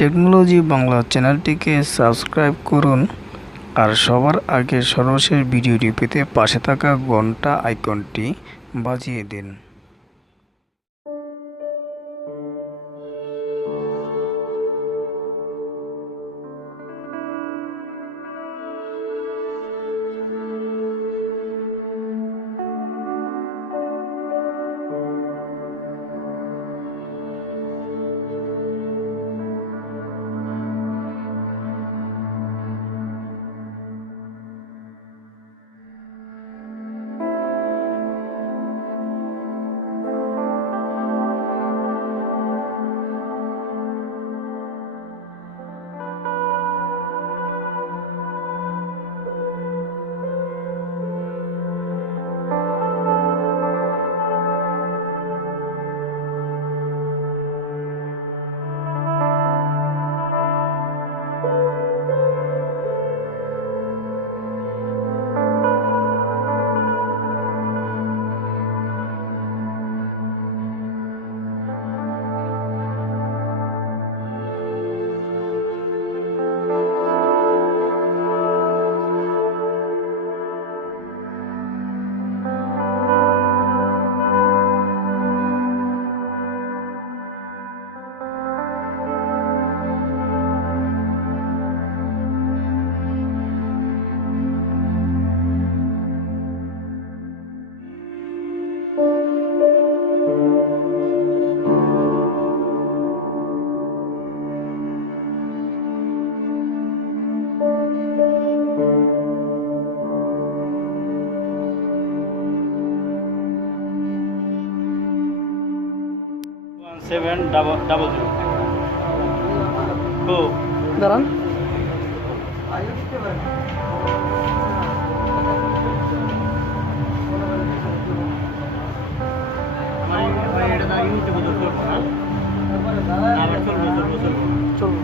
Technology Bangla চ্যানেলটিকে subscribe করুন আর সবার আগে সর্বশেষ ভিডিওটি পেতে পাশে থাকা ঘন্টা আইকনটি বাজিয়ে দিন। সেভেন ডাবল জিরো দাঁড়ান। এটা ইউনিটে বদল করবো না, আবার চলবো। চলবো।